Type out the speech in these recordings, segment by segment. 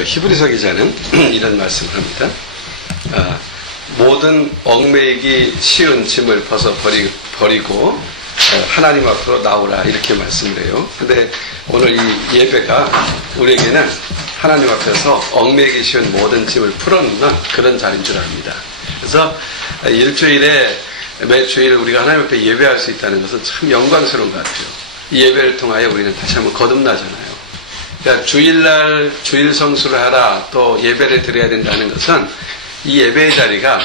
히브리서 기자는 이런 말씀을 합니다. 모든 얽매이기 쉬운 짐을 벗어 버리고 하나님 앞으로 나오라, 이렇게 말씀을 해요. 근데 오늘 이 예배가 우리에게는 하나님 앞에서 얽매이기 쉬운 모든 짐을 풀어놓는 그런 자리인 줄 압니다. 그래서 일주일에 매주일 우리가 하나님 앞에 예배할 수 있다는 것은 참 영광스러운 것 같아요. 이 예배를 통하여 우리는 다시 한번 거듭나잖아요. 그러니까 주일날 주일 성수를 하라, 또 예배를 드려야 된다는 것은 이 예배의 자리가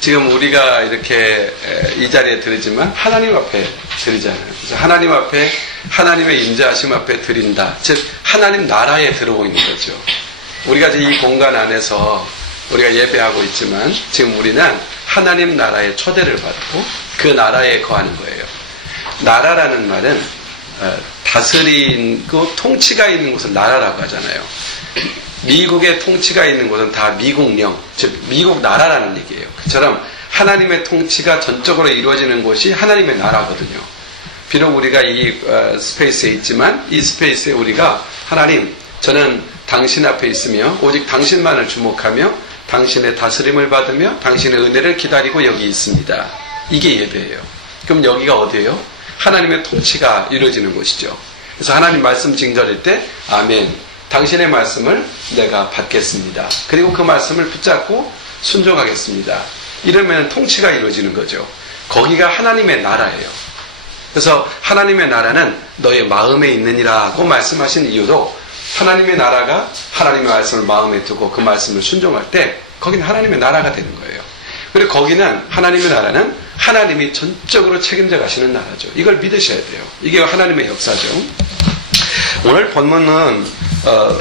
지금 우리가 이렇게 이 자리에 드리지만 하나님 앞에 드리잖아요. 그래서 하나님 앞에, 하나님의 인자하심 앞에 드린다. 즉 하나님 나라에 들어오고 있는 거죠. 우리가 이 공간 안에서 우리가 예배하고 있지만 지금 우리는 하나님 나라의 초대를 받고 그 나라에 거하는 거예요. 나라라는 말은 다스리고 통치가 있는 곳을 나라라고 하잖아요. 미국의 통치가 있는 곳은 다 미국령, 즉 미국 나라라는 얘기예요. 그처럼 하나님의 통치가 전적으로 이루어지는 곳이 하나님의 나라거든요. 비록 우리가 이 스페이스에 있지만 이 스페이스에 우리가 하나님, 저는 당신 앞에 있으며 오직 당신만을 주목하며 당신의 다스림을 받으며 당신의 은혜를 기다리고 여기 있습니다. 이게 예배예요. 그럼 여기가 어디예요? 하나님의 통치가 이루어지는 곳이죠. 그래서 하나님 말씀 징설일 때 아멘, 당신의 말씀을 내가 받겠습니다. 그리고 그 말씀을 붙잡고 순종하겠습니다. 이러면 통치가 이루어지는 거죠. 거기가 하나님의 나라예요. 그래서 하나님의 나라는 너의 마음에 있느니라고 말씀하신 이유도 하나님의 나라가 하나님의 말씀을 마음에 두고 그 말씀을 순종할 때 거기는 하나님의 나라가 되는 거예요. 그리고 거기는 하나님의 나라는 하나님이 전적으로 책임져 가시는 나라죠. 이걸 믿으셔야 돼요. 이게 하나님의 역사죠. 오늘 본문은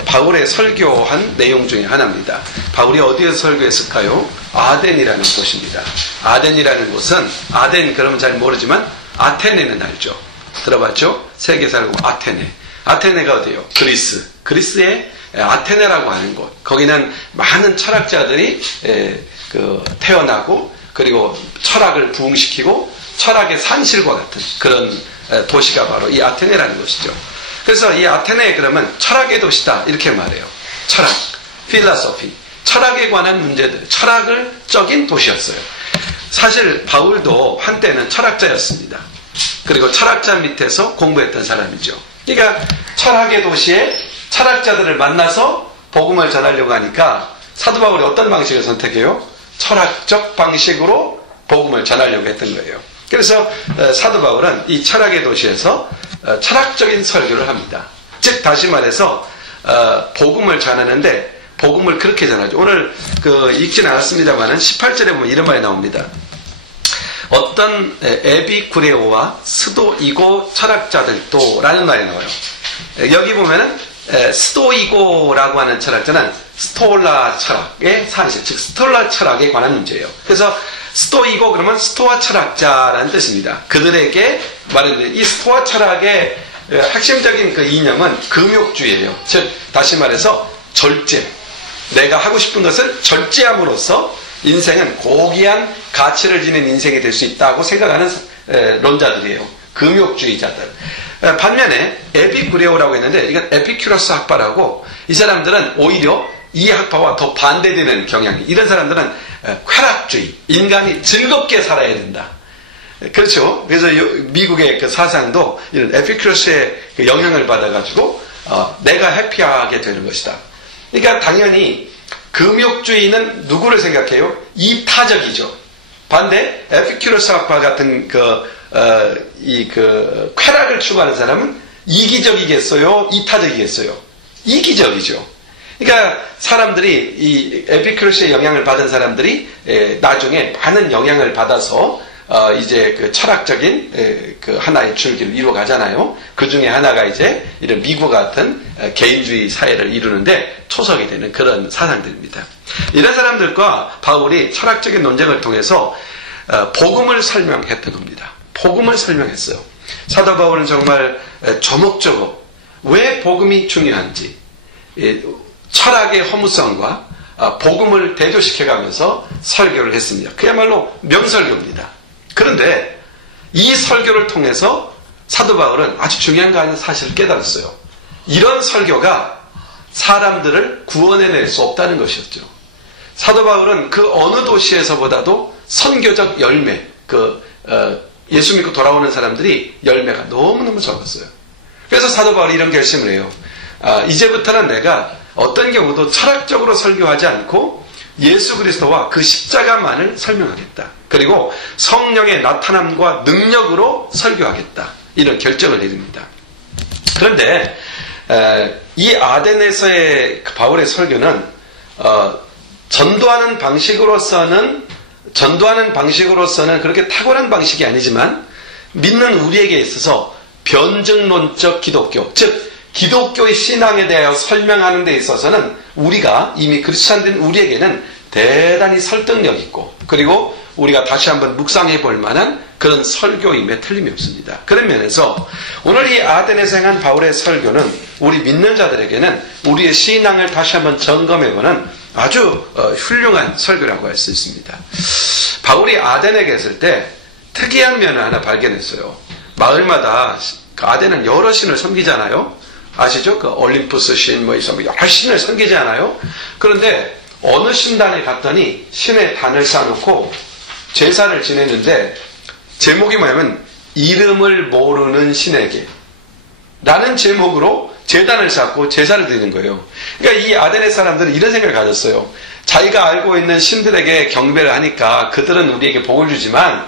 바울의 설교한 내용 중에 하나입니다. 바울이 어디에서 설교했을까요? 아덴이라는 곳입니다. 아덴이라는 곳은, 아덴 그러면 잘 모르지만 아테네는 알죠. 들어봤죠? 세계 살고 아테네. 아테네가 어디예요? 그리스. 그리스의 아테네라고 하는 곳. 거기는 많은 철학자들이 태어나고 그리고 철학을 부흥시키고 철학의 산실과 같은 그런 도시가 바로 이 아테네라는 곳이죠. 그래서 이 아테네 그러면 철학의 도시다, 이렇게 말해요. 철학, 필라소피, 철학에 관한 문제들, 철학을 적인 도시였어요. 사실 바울도 한때는 철학자였습니다. 그리고 철학자 밑에서 공부했던 사람이죠. 그러니까 철학의 도시에 철학자들을 만나서 복음을 전하려고 하니까 사도 바울이 어떤 방식을 선택해요? 철학적 방식으로 복음을 전하려고 했던 거예요. 그래서 사도 바울은 이 철학의 도시에서 철학적인 설교를 합니다. 즉 다시 말해서 복음을 전하는데 복음을 그렇게 전하죠. 오늘 읽지는 않았습니다만은 18절에 보면 이런 말이 나옵니다. 어떤 에비쿠레오와 스도이고 철학자들도 라는 말이 나와요. 여기 보면은 스도이고라고 하는 철학자는 스톨라 철학의 산실, 즉 스톨라 철학에 관한 문제예요. 그래서 스토이고 그러면 스토아 철학자라는 뜻입니다. 그들에게 말하는 이 스토아 철학의 핵심적인 그 이념은 금욕주의예요. 즉 다시 말해서 절제. 내가 하고 싶은 것을 절제함으로써 인생은 고귀한 가치를 지닌 인생이 될 수 있다고 생각하는 론자들이에요. 금욕주의자들. 반면에 에피쿠레오라고 했는데 이건 에피큐러스 학파라고, 이 사람들은 오히려 이 학파와 더 반대되는 경향이, 이런 사람들은 쾌락주의, 인간이 즐겁게 살아야 된다. 그렇죠. 그래서 미국의 그 사상도 이런 에피큐러스의 그 영향을 받아가지고 내가 해피하게 되는 것이다. 그러니까 당연히 금욕주의는 누구를 생각해요? 이타적이죠. 반대 에피큐러스 학파 같은 쾌락을 추구하는 사람은 이기적이겠어요? 이타적이겠어요? 이기적이죠. 그러니까 사람들이 이 에피큐러스의 영향을 받은 사람들이 나중에 많은 영향을 받아서 이제 그 철학적인 그 하나의 줄기를 이루어가잖아요. 그 중에 하나가 이제 이런 미국 같은 개인주의 사회를 이루는데 초석이 되는 그런 사상들입니다. 이런 사람들과 바울이 철학적인 논쟁을 통해서 복음을 설명했던 겁니다. 복음을 설명했어요. 사도 바울은 정말 조목조목 왜 복음이 중요한지, 철학의 허무성과 복음을 대조시켜가면서 설교를 했습니다. 그야말로 명설교입니다. 그런데 이 설교를 통해서 사도 바울은 아주 중요한 거 아닌 사실을 깨달았어요. 이런 설교가 사람들을 구원해낼 수 없다는 것이었죠. 사도 바울은 그 어느 도시에서보다도 선교적 열매, 예수 믿고 돌아오는 사람들이 열매가 너무너무 적었어요. 그래서 사도 바울이 이런 결심을 해요. 이제부터는 내가 어떤 경우도 철학적으로 설교하지 않고 예수 그리스도와 그 십자가만을 설명하겠다. 그리고 성령의 나타남과 능력으로 설교하겠다. 이런 결정을 내립니다. 그런데 이 아덴에서의 바울의 설교는 전도하는 방식으로서는 그렇게 탁월한 방식이 아니지만 믿는 우리에게 있어서 변증론적 기독교, 즉 기독교의 신앙에 대하여 설명하는 데 있어서는 우리가 이미 그리스도인된 우리에게는 대단히 설득력 있고 그리고 우리가 다시 한번 묵상해 볼 만한 그런 설교임에 틀림이 없습니다. 그런 면에서 오늘 이 아덴에서 행한 바울의 설교는 우리 믿는 자들에게는 우리의 신앙을 다시 한번 점검해보는 아주 훌륭한 설교라고 할 수 있습니다. 바울이 아덴에 계실 때 특이한 면을 하나 발견했어요. 마을마다 아덴은 여러 신을 섬기잖아요. 아시죠? 그 올림푸스 신, 여러 신을 섬기지 않아요? 그런데 어느 신단에 갔더니 신의 단을 쌓아놓고 제사를 지내는데 제목이 뭐냐면 이름을 모르는 신에게 라는 제목으로 제단을 쌓고 제사를 드리는 거예요. 그러니까 이 아덴의 사람들은 이런 생각을 가졌어요. 자기가 알고 있는 신들에게 경배를 하니까 그들은 우리에게 복을 주지만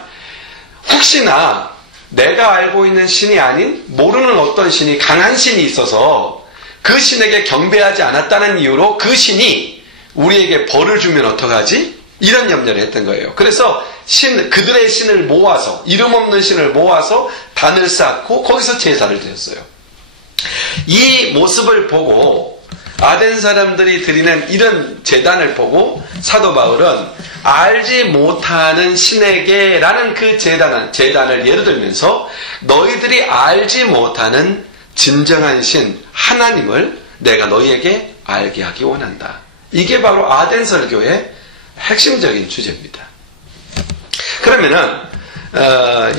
혹시나 내가 알고 있는 신이 아닌 모르는 어떤 신이 강한 신이 있어서 그 신에게 경배하지 않았다는 이유로 그 신이 우리에게 벌을 주면 어떡하지? 이런 염려를 했던 거예요. 그래서 그들의 신을 모아서 이름 없는 신을 모아서 단을 쌓고 거기서 제사를 드렸어요. 이 모습을 보고 아덴 사람들이 드리는 이런 제단을 보고 사도 바울은 알지 못하는 신에게 라는 그 제단을 예를 들면서 너희들이 알지 못하는 진정한 신 하나님을 내가 너희에게 알게 하기 원한다. 이게 바로 아덴 설교의 핵심적인 주제입니다. 그러면은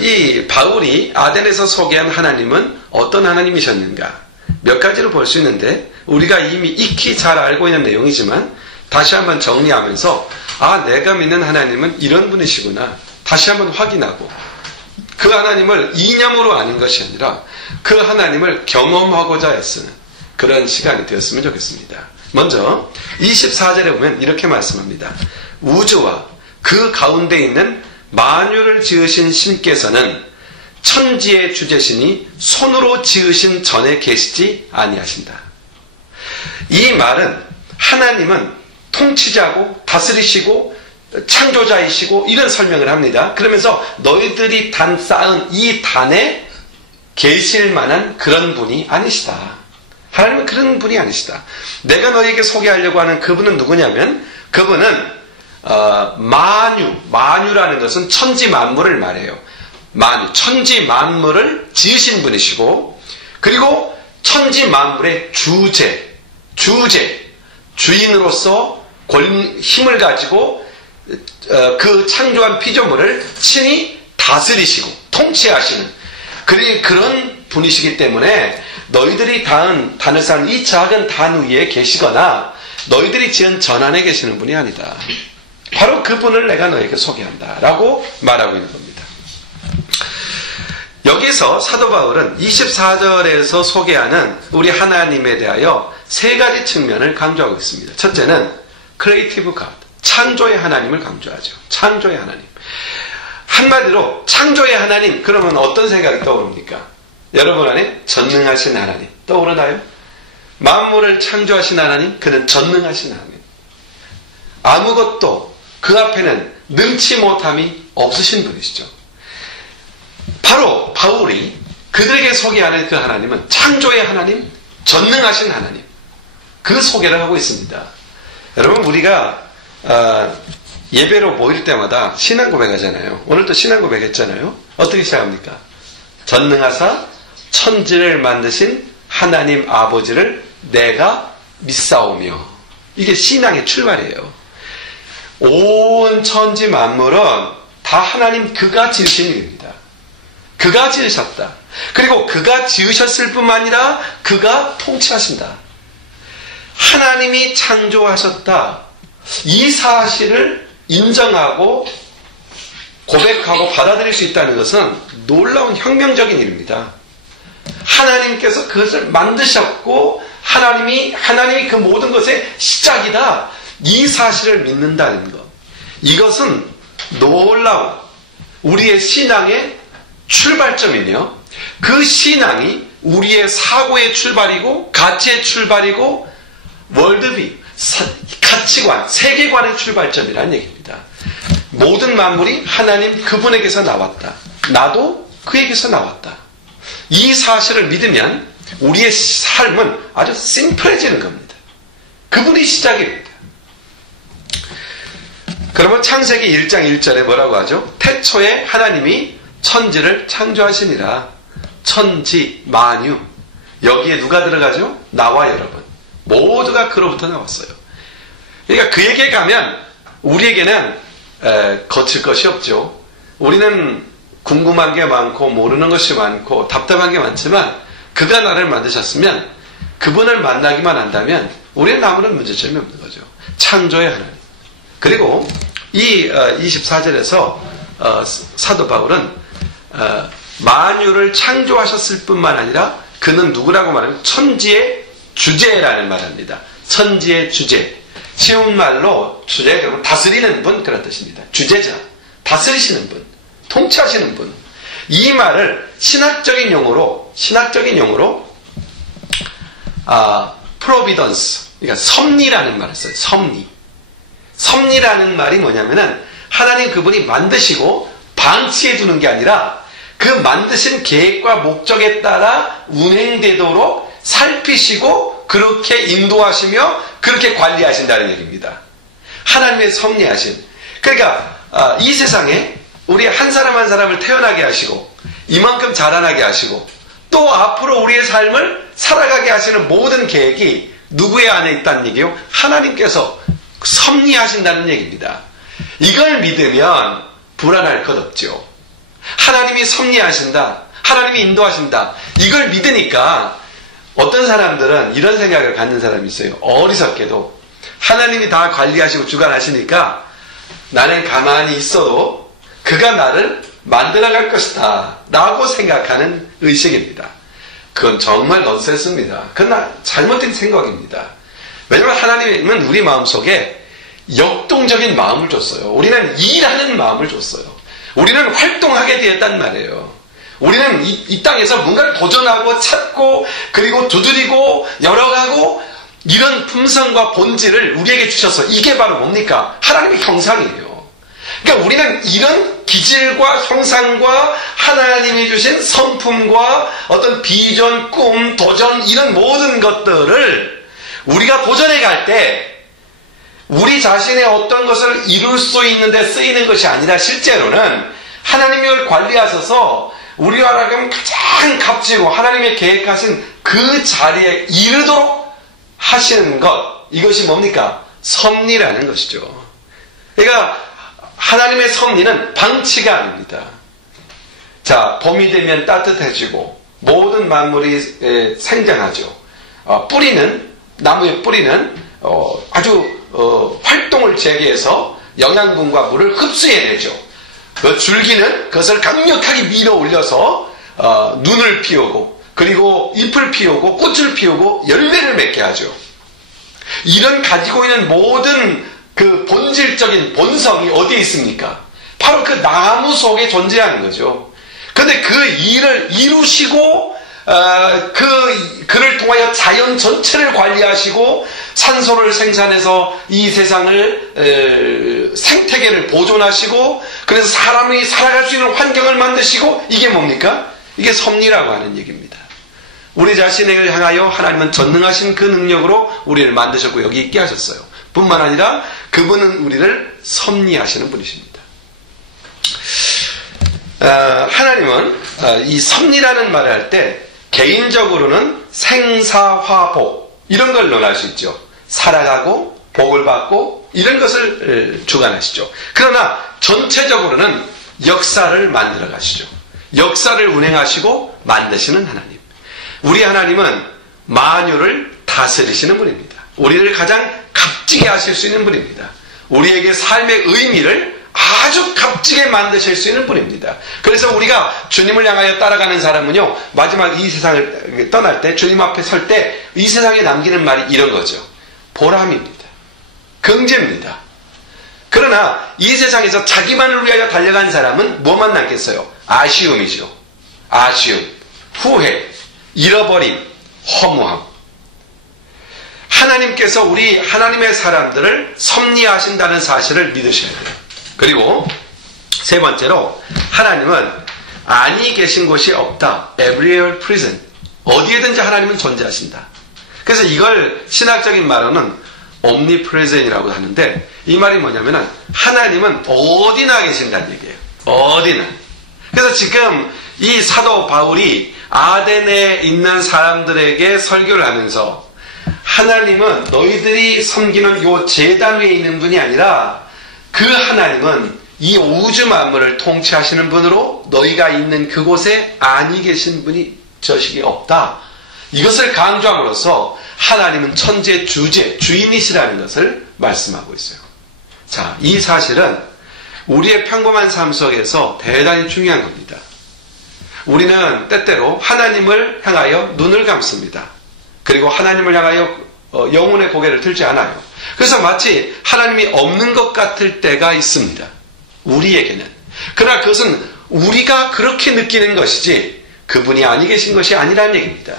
이 바울이 아덴에서 소개한 하나님은 어떤 하나님이셨는가? 몇 가지로 볼 수 있는데 우리가 이미 익히 잘 알고 있는 내용이지만 다시 한번 정리하면서 내가 믿는 하나님은 이런 분이시구나 다시 한번 확인하고 그 하나님을 이념으로 아는 것이 아니라 그 하나님을 경험하고자 애쓰는 그런 시간이 되었으면 좋겠습니다. 먼저 24절에 보면 이렇게 말씀합니다. 우주와 그 가운데 있는 만유를 지으신 신께서는 천지의 주제시니 손으로 지으신 전에 계시지 아니하신다. 이 말은 하나님은 통치자고 다스리시고 창조자이시고 이런 설명을 합니다. 그러면서 너희들이 쌓은 이 단에 계실 만한 그런 분이 아니시다. 하나님은 그런 분이 아니시다. 내가 너희에게 소개하려고 하는 그분은 누구냐면 그분은 만유라는 것은 천지 만물을 말해요. 천지 만물을 지으신 분이시고 그리고 천지 만물의 주인으로서 힘을 가지고 그 창조한 피조물을 친히 다스리시고 통치하시는 그런 분이시기 때문에 너희들이 단을 쌓은 이 작은 단 위에 계시거나 너희들이 지은 전 안에 계시는 분이 아니다. 바로 그분을 내가 너에게 소개한다 라고 말하고 있는 겁니다. 여기서 사도 바울은 24절에서 소개하는 우리 하나님에 대하여 세 가지 측면을 강조하고 있습니다. 첫째는 크리에이티브 갓, 창조의 하나님을 강조하죠. 창조의 하나님. 한마디로 창조의 하나님 그러면 어떤 생각이 떠오릅니까? 여러분 안에 전능하신 하나님 떠오르나요? 만물을 창조하신 하나님, 그는 전능하신 하나님. 아무것도 그 앞에는 능치 못함이 없으신 분이시죠. 바로 바울이 그들에게 소개하는 그 하나님은 창조의 하나님, 전능하신 하나님. 그 소개를 하고 있습니다. 여러분 우리가 예배로 모일 때마다 신앙 고백하잖아요. 오늘도 신앙 고백했잖아요. 어떻게 시작합니까? 전능하사 천지를 만드신 하나님 아버지를 내가 믿사오며. 이게 신앙의 출발이에요. 온 천지 만물은 다 하나님 그가 지으신 일입니다. 그가 지으셨다. 그리고 그가 지으셨을 뿐만 아니라 그가 통치하신다. 하나님이 창조하셨다. 이 사실을 인정하고 고백하고 받아들일 수 있다는 것은 놀라운 혁명적인 일입니다. 하나님께서 그것을 만드셨고 하나님이 그 모든 것의 시작이다. 이 사실을 믿는다는 것. 이것은 놀라운 우리의 신앙의 출발점이며 그 신앙이 우리의 사고의 출발이고 가치의 출발이고 월드뷰, 가치관, 세계관의 출발점이라는 얘기입니다. 모든 만물이 하나님 그분에게서 나왔다. 나도 그에게서 나왔다. 이 사실을 믿으면 우리의 삶은 아주 심플해지는 겁니다. 그분이 시작입니다. 그러면 창세기 1장 1절에 뭐라고 하죠? 태초에 하나님이 천지를 창조하시니라. 천지, 만유. 여기에 누가 들어가죠? 나와 여러분. 모두가 그로부터 나왔어요. 그러니까 그에게 가면 우리에게는 거칠 것이 없죠. 우리는 궁금한 게 많고 모르는 것이 많고 답답한 게 많지만 그가 나를 만드셨으면 그분을 만나기만 한다면 우리는 아무런 문제점이 없는 거죠. 창조의 하나님. 그리고 이 24절에서 사도 바울은 만유를 창조하셨을 뿐만 아니라 그는 누구라고 말하면 천지의 주제라는 말을 합니다. 천지의 주제. 쉬운 말로 주제, 그러면 다스리는 분 그런 뜻입니다. 주제자, 다스리시는 분, 통치하시는 분. 이 말을 신학적인 용어로 providence, 그러니까 섭리라는 말을 써요. 섭리라는 말이 뭐냐면은 하나님 그분이 만드시고 방치해 두는 게 아니라 그 만드신 계획과 목적에 따라 운행되도록 살피시고 그렇게 인도하시며 그렇게 관리하신다는 얘기입니다. 하나님의 섭리하신. 그러니까 이 세상에 우리 한 사람 한 사람을 태어나게 하시고 이만큼 자라나게 하시고 또 앞으로 우리의 삶을 살아가게 하시는 모든 계획이 누구의 안에 있다는 얘기요? 하나님께서 섭리하신다는 얘기입니다. 이걸 믿으면 불안할 것 없죠. 하나님이 섭리하신다. 하나님이 인도하신다. 이걸 믿으니까 어떤 사람들은 이런 생각을 갖는 사람이 있어요. 어리석게도 하나님이 다 관리하시고 주관하시니까 나는 가만히 있어도 그가 나를 만들어갈 것이다 라고 생각하는 의식입니다. 그건 정말 넌센스입니다. 그건 잘못된 생각입니다. 왜냐하면 하나님은 우리 마음속에 역동적인 마음을 줬어요. 우리는 일하는 마음을 줬어요. 우리는 활동하게 되었단 말이에요. 우리는 이 땅에서 뭔가를 도전하고 찾고 그리고 두드리고 열어가고 이런 품성과 본질을 우리에게 주셔서 이게 바로 뭡니까? 하나님의 형상이에요. 그러니까 우리는 이런 기질과 형상과 하나님이 주신 성품과 어떤 비전, 꿈, 도전 이런 모든 것들을 우리가 도전해 갈 때 우리 자신의 어떤 것을 이룰 수 있는데 쓰이는 것이 아니라 실제로는 하나님이 이걸 관리하셔서 우리와 하여금 가장 값지고 하나님의 계획하신 그 자리에 이르도록 하시는 것, 이것이 뭡니까? 섭리라는 것이죠. 그러니까 하나님의 섭리는 방치가 아닙니다. 자, 봄이 되면 따뜻해지고 모든 만물이 생장하죠. 나무의 뿌리는 아주 활동을 재개해서 영양분과 물을 흡수해내죠. 그 줄기는 그것을 강력하게 밀어 올려서 눈을 피우고 그리고 잎을 피우고 꽃을 피우고 열매를 맺게 하죠. 이런 가지고 있는 모든 그 본질적인 본성이 어디에 있습니까? 바로 그 나무 속에 존재하는 거죠. 그런데 그 일을 이루시고 그를 통하여 자연 전체를 관리하시고 산소를 생산해서 이 세상을 생태계를 보존하시고 그래서 사람이 살아갈 수 있는 환경을 만드시고 이게 뭡니까? 이게 섭리라고 하는 얘기입니다. 우리 자신을 향하여 하나님은 전능하신 그 능력으로 우리를 만드셨고 여기 있게 하셨어요. 뿐만 아니라 그분은 우리를 섭리하시는 분이십니다. 하나님은 이 섭리라는 말을 할 때 개인적으로는 생사화복 이런 걸 논할 수 있죠. 살아가고 복을 받고 이런 것을 주관하시죠. 그러나 전체적으로는 역사를 만들어 가시죠. 역사를 운행하시고 만드시는 하나님. 우리 하나님은 만유를 다스리시는 분입니다. 우리를 가장 값지게 하실 수 있는 분입니다. 우리에게 삶의 의미를 아주 값지게 만드실 수 있는 분입니다. 그래서 우리가 주님을 향하여 따라가는 사람은요, 마지막 이 세상을 떠날 때, 주님 앞에 설 때 이 세상에 남기는 말이 이런 거죠. 보람입니다. 긍지입니다. 그러나 이 세상에서 자기만을 위하여 달려간 사람은 뭐만 남겠어요? 아쉬움이죠. 아쉬움, 후회, 잃어버림, 허무함. 하나님께서 우리 하나님의 사람들을 섭리하신다는 사실을 믿으셔야 돼요. 그리고 세 번째로, 하나님은 아니 계신 곳이 없다. Everywhere present. 어디에든지 하나님은 존재하신다. 그래서 이걸 신학적인 말로는 omnipresent이라고 하는데, 이 말이 뭐냐면은 하나님은 어디나 계신다는 얘기예요. 어디나. 그래서 지금 이 사도 바울이 아덴에 있는 사람들에게 설교를 하면서, 하나님은 너희들이 섬기는 요 제단 위에 있는 분이 아니라 그 하나님은 이 우주 만물을 통치하시는 분으로 너희가 있는 그곳에 아니 계신 분이 저식이 없다. 이것을 강조함으로써 하나님은 천지의 주인이시라는 것을 말씀하고 있어요. 자, 이 사실은 우리의 평범한 삶 속에서 대단히 중요한 겁니다. 우리는 때때로 하나님을 향하여 눈을 감습니다. 그리고 하나님을 향하여 영혼의 고개를 들지 않아요. 그래서 마치 하나님이 없는 것 같을 때가 있습니다. 우리에게는. 그러나 그것은 우리가 그렇게 느끼는 것이지 그분이 아니 계신 것이 아니라는 얘기입니다.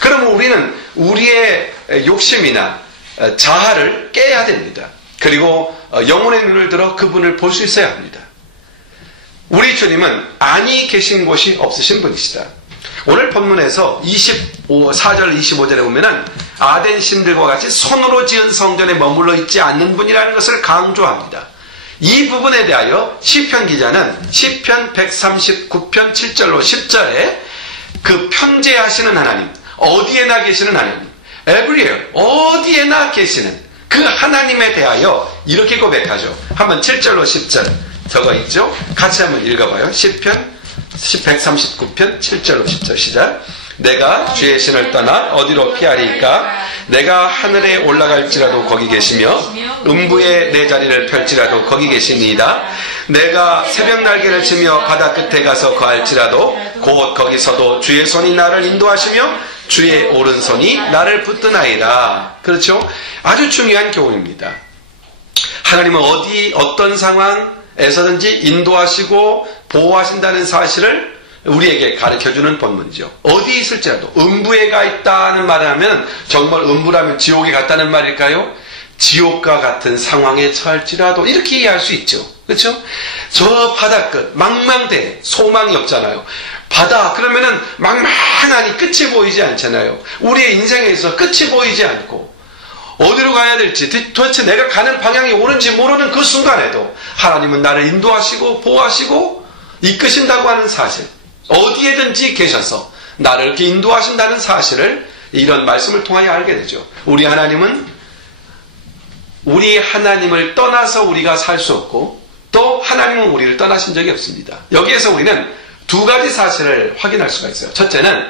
그러면 우리는 우리의 욕심이나 자아를 깨야 됩니다. 그리고 영혼의 눈을 들어 그분을 볼 수 있어야 합니다. 우리 주님은 아니 계신 곳이 없으신 분이시다. 오늘 본문에서 4절 25절에 보면은 아덴 신들과 같이 손으로 지은 성전에 머물러 있지 않는 분이라는 것을 강조합니다. 이 부분에 대하여 시편 기자는 시편 139편 7절로 10절에 그 편재하시는 하나님, 어디에나 계시는 하나님, everywhere, 어디에나 계시는 그 하나님에 대하여 이렇게 고백하죠. 한번 7절로 10절 적어 있죠. 같이 한번 읽어봐요. 시편 139편 7절로 10절 시작. 내가 주의 신을 떠나 어디로 피하리까? 내가 하늘에 올라갈지라도 거기 계시며 음부에 내 자리를 펼지라도 거기 계시니이다. 내가 새벽 날개를 치며 바다 끝에 가서 거할지라도 곧 거기서도 주의 손이 나를 인도하시며 주의 오른손이 나를 붙드나이다. 그렇죠? 아주 중요한 교훈입니다. 하나님은 어떤 상황에서든지 인도하시고 보호하신다는 사실을 우리에게 가르쳐주는 본문이죠. 어디 있을지라도, 음부에 가 있다는 말을 하면 정말 음부라면 지옥에 갔다는 말일까요? 지옥과 같은 상황에 처할지라도 이렇게 이해할 수 있죠. 그렇죠? 저 바다 끝, 망망대, 소망이 없잖아요. 바다 그러면은 망망하니 끝이 보이지 않잖아요. 우리의 인생에서 끝이 보이지 않고 어디로 가야 될지, 도대체 내가 가는 방향이 옳은지 모르는 그 순간에도 하나님은 나를 인도하시고 보호하시고 이끄신다고 하는 사실, 어디에든지 계셔서 나를 이렇게 인도하신다는 사실을 이런 말씀을 통하여 알게 되죠. 우리 하나님은 우리 하나님을 떠나서 우리가 살 수 없고 또 하나님은 우리를 떠나신 적이 없습니다. 여기에서 우리는 두 가지 사실을 확인할 수가 있어요. 첫째는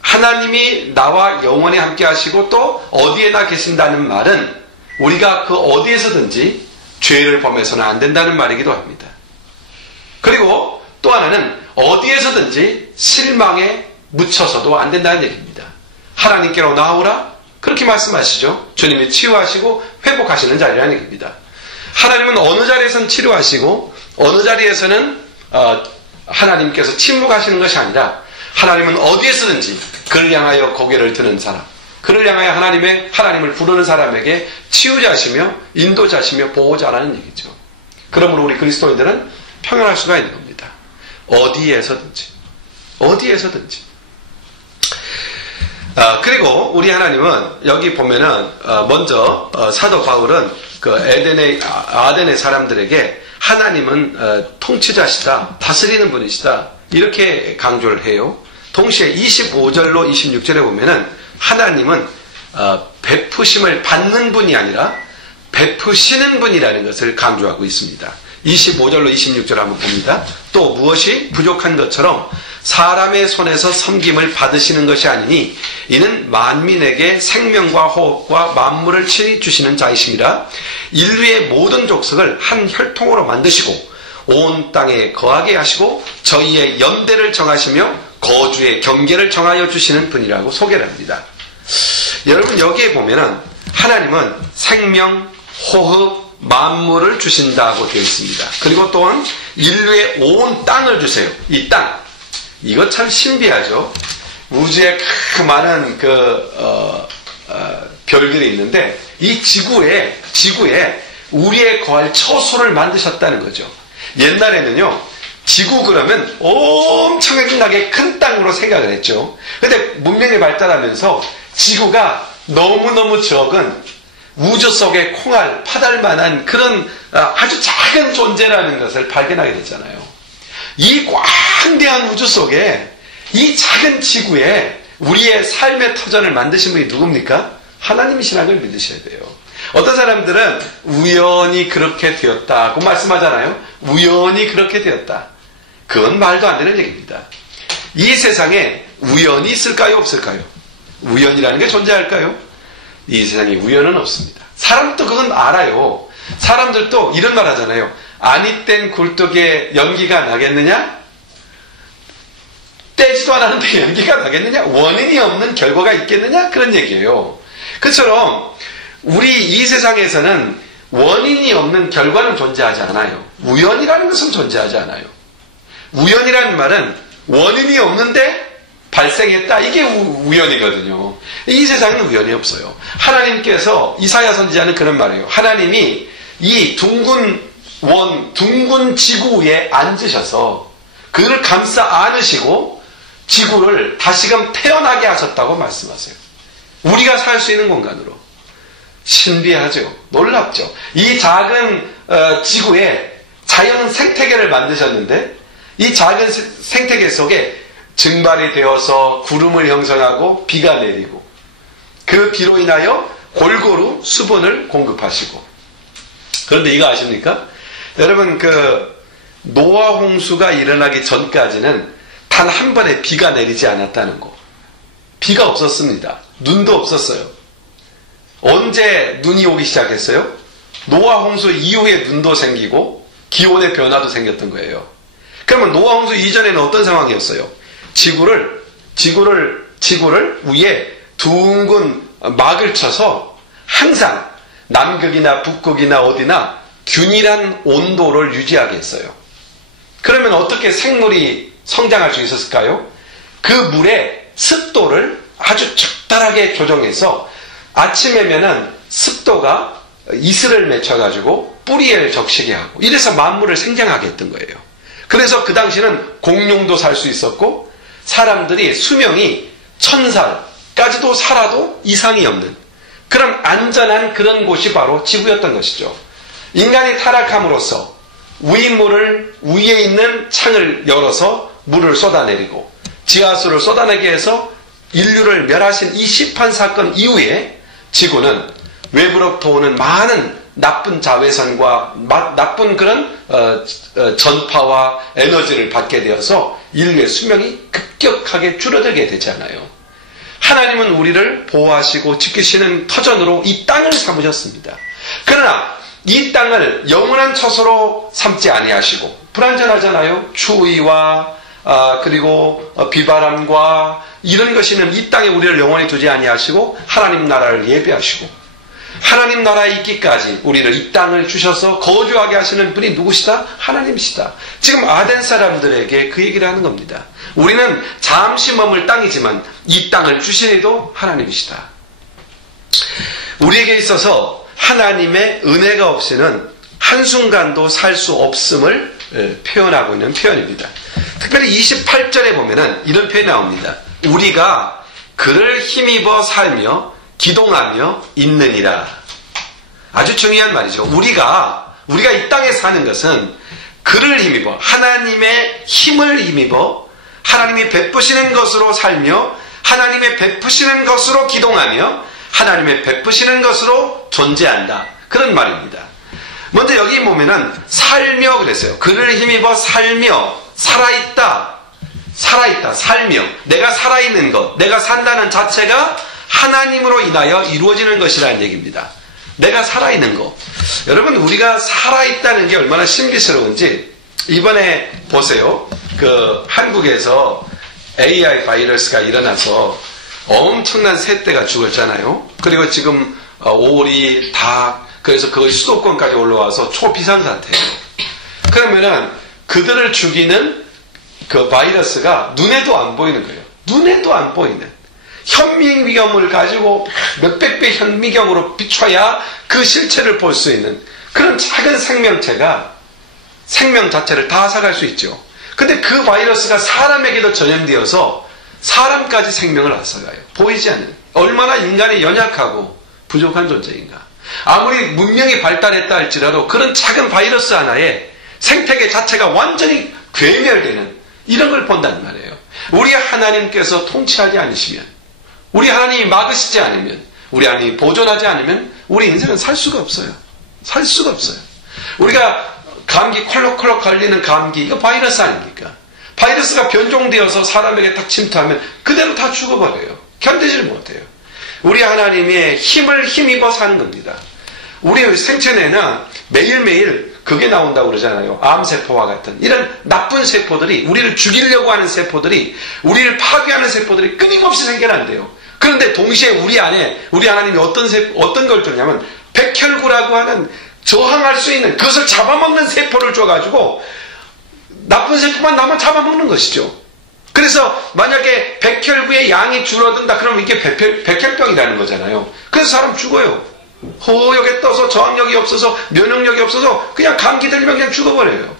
하나님이 나와 영원히 함께 하시고 또 어디에나 계신다는 말은 우리가 그 어디에서든지 죄를 범해서는 안 된다는 말이기도 합니다. 그리고 또 하나는 어디에서든지 실망에 묻혀서도 안 된다는 얘기입니다. 하나님께로 나오라 그렇게 말씀하시죠. 주님이 치유하시고 회복하시는 자리라는 얘기입니다. 하나님은 어느 자리에서는 치료하시고 어느 자리에서는 하나님께서 침묵하시는 것이 아니라 하나님은 어디에서든지 그를 향하여 고개를 드는 사람, 그를 향하여 하나님을 부르는 사람에게 치유자시며 인도자시며 보호자라는 얘기죠. 그러므로 우리 그리스도인들은 평안할 수가 있는 겁니다. 어디에서든지. 그리고 우리 하나님은 여기 보면은 먼저 사도 바울은 그 아덴의 사람들에게 하나님은 통치자시다, 다스리는 분이시다 이렇게 강조를 해요. 동시에 25절로 26절에 보면은 하나님은 베푸심을 받는 분이 아니라 베푸시는 분이라는 것을 강조하고 있습니다. 25절로 26절 한번 봅니다. 또 무엇이 부족한 것처럼 사람의 손에서 섬김을 받으시는 것이 아니니 이는 만민에게 생명과 호흡과 만물을 친히 주시는 자이심이라. 인류의 모든 족속을 한 혈통으로 만드시고 온 땅에 거하게 하시고 저희의 연대를 정하시며 거주의 경계를 정하여 주시는 분이라고 소개를 합니다. 여러분, 여기에 보면은 하나님은 생명, 호흡, 만물을 주신다고 되어 있습니다. 그리고 또한 인류의 온 땅을 주세요. 이 땅, 이거 참 신비하죠. 우주에 그 많은 별들이 있는데 이 지구에 우리의 거할 처소를 만드셨다는 거죠. 옛날에는요, 지구 그러면 엄청나게 큰 땅으로 생각을 했죠. 근데 문명이 발달하면서 지구가 너무너무 적은 우주 속의 콩알, 파달만한 그런 아주 작은 존재라는 것을 발견하게 됐잖아요. 이 광대한 우주 속에 이 작은 지구에 우리의 삶의 터전을 만드신 분이 누굽니까? 하나님이시라는 걸 믿으셔야 돼요. 어떤 사람들은 우연히 그렇게 되었다고 말씀하잖아요. 우연히 그렇게 되었다. 그건 말도 안 되는 얘기입니다. 이 세상에 우연이 있을까요? 없을까요? 우연이라는 게 존재할까요? 이 세상에 우연은 없습니다. 사람도 그건 알아요. 사람들도 이런 말 하잖아요. 아니 뗀 굴뚝에 연기가 나겠느냐? 떼지도 않았는데 연기가 나겠느냐? 원인이 없는 결과가 있겠느냐? 그런 얘기예요. 그처럼 우리 이 세상에서는 원인이 없는 결과는 존재하지 않아요. 우연이라는 것은 존재하지 않아요. 우연이라는 말은 원인이 없는데 발생했다. 이게 우연이거든요. 이 세상에는 우연이 없어요. 하나님께서 이사야 선지자는 그런 말이에요. 하나님이 이 둥근 지구 위에 앉으셔서 그를 감싸 안으시고 지구를 다시금 태어나게 하셨다고 말씀하세요. 우리가 살 수 있는 공간으로. 신비하죠. 놀랍죠. 이 작은 지구에 자연 생태계를 만드셨는데 이 작은 생태계 속에 증발이 되어서 구름을 형성하고 비가 내리고 그 비로 인하여 골고루 수분을 공급하시고. 그런데 이거 아십니까? 여러분, 노아 홍수가 일어나기 전까지는 단 한 번의 비가 내리지 않았다는 거. 비가 없었습니다. 눈도 없었어요. 언제 눈이 오기 시작했어요? 노아 홍수 이후에 눈도 생기고 기온의 변화도 생겼던 거예요. 그러면 노아 홍수 이전에는 어떤 상황이었어요? 지구를 위에 둥근 막을 쳐서 항상 남극이나 북극이나 어디나 균일한 온도를 유지하게 했어요. 그러면 어떻게 생물이 성장할 수 있었을까요? 그 물의 습도를 아주 적당하게 조정해서 아침에면은 습도가 이슬을 맺혀가지고 뿌리를 적시게 하고 이래서 만물을 생장하게 했던 거예요. 그래서 그 당시는 공룡도 살 수 있었고 사람들이 수명이 1000살까지도 살아도 이상이 없는 그런 안전한 그런 곳이 바로 지구였던 것이죠. 인간이 타락함으로써 위에 있는 창을 열어서 물을 쏟아내리고 지하수를 쏟아내게 해서 인류를 멸하신 이 시판 사건 이후에 지구는 외부로부터 오는 많은 나쁜 자외선과 나쁜 그런 전파와 에너지를 받게 되어서 인류의 수명이 급격하게 줄어들게 되잖아요. 하나님은 우리를 보호하시고 지키시는 터전으로 이 땅을 삼으셨습니다. 그러나 이 땅을 영원한 처소로 삼지 아니하시고 불안전하잖아요. 추위와 그리고 비바람과 이런 것이면 이 땅에 우리를 영원히 두지 아니하시고 하나님 나라를 예비하시고 하나님 나라에 있기까지 우리를 이 땅을 주셔서 거주하게 하시는 분이 누구시다? 하나님이시다. 지금 아덴 사람들에게 그 얘기를 하는 겁니다. 우리는 잠시 머물 땅이지만 이 땅을 주신 이도 하나님이시다. 우리에게 있어서 하나님의 은혜가 없이는 한순간도 살 수 없음을 표현하고 있는 표현입니다. 특별히 28절에 보면은 이런 표현이 나옵니다. 우리가 그를 힘입어 살며 기동하며 있느니라. 아주 중요한 말이죠. 우리가 이 땅에 사는 것은 그를 힘입어 하나님의 힘을 힘입어 하나님이 베푸시는 것으로 살며 하나님의 베푸시는 것으로 기동하며 하나님의 베푸시는 것으로 존재한다. 그런 말입니다. 먼저 여기 보면은 살며 그랬어요. 그를 힘입어 살며 살아있다. 살아있다, 살며, 내가 살아있는 것, 내가 산다는 자체가 하나님으로 인하여 이루어지는 것이라는 얘기입니다. 내가 살아있는 것. 여러분, 우리가 살아있다는 게 얼마나 신비스러운지 이번에 보세요. 한국에서 AI 바이러스가 일어나서 엄청난 새떼가 죽었잖아요. 그리고 지금 오리, 닭, 그래서 그 수도권까지 올라와서 초비상 상태예요. 그러면은 그들을 죽이는 그 바이러스가 눈에도 안 보이는 거예요. 눈에도 안 보이는. 현미경을 가지고 몇백 배 현미경으로 비춰야 그 실체를 볼 수 있는 그런 작은 생명체가 생명 자체를 다 앗아갈 수 있죠. 근데 그 바이러스가 사람에게도 전염되어서 사람까지 생명을 앗아가요. 보이지 않는. 얼마나 인간이 연약하고 부족한 존재인가. 아무리 문명이 발달했다 할지라도 그런 작은 바이러스 하나에 생태계 자체가 완전히 괴멸되는 이런 걸 본단 말이에요. 우리 하나님께서 통치하지 않으시면, 우리 하나님이 막으시지 않으면, 우리 하나님이 보존하지 않으면 우리 인생은 살 수가 없어요. 살 수가 없어요. 우리가 감기 콜록콜록 걸리는 감기, 이거 바이러스 아닙니까? 바이러스가 변종되어서 사람에게 딱 침투하면 그대로 다 죽어버려요. 견디지를 못해요. 우리 하나님의 힘을 힘입어 사는 겁니다. 우리 생체 내는 매일매일 그게 나온다고 그러잖아요. 암세포와 같은 이런 나쁜 세포들이, 우리를 죽이려고 하는 세포들이, 우리를 파괴하는 세포들이 끊임없이 생겨난대요. 그런데 동시에 우리 안에 우리 하나님이 어떤 걸 주냐면 백혈구라고 하는 저항할 수 있는, 그것을 잡아먹는 세포를 줘가지고 나쁜 세포만 나만 잡아먹는 것이죠. 그래서 만약에 백혈구의 양이 줄어든다 그러면 이게 백혈병이라는 거잖아요. 그래서 사람 죽어요. 호역에 떠서 저항력이 없어서 면역력이 없어서 그냥 감기 들리면 그냥 죽어버려요.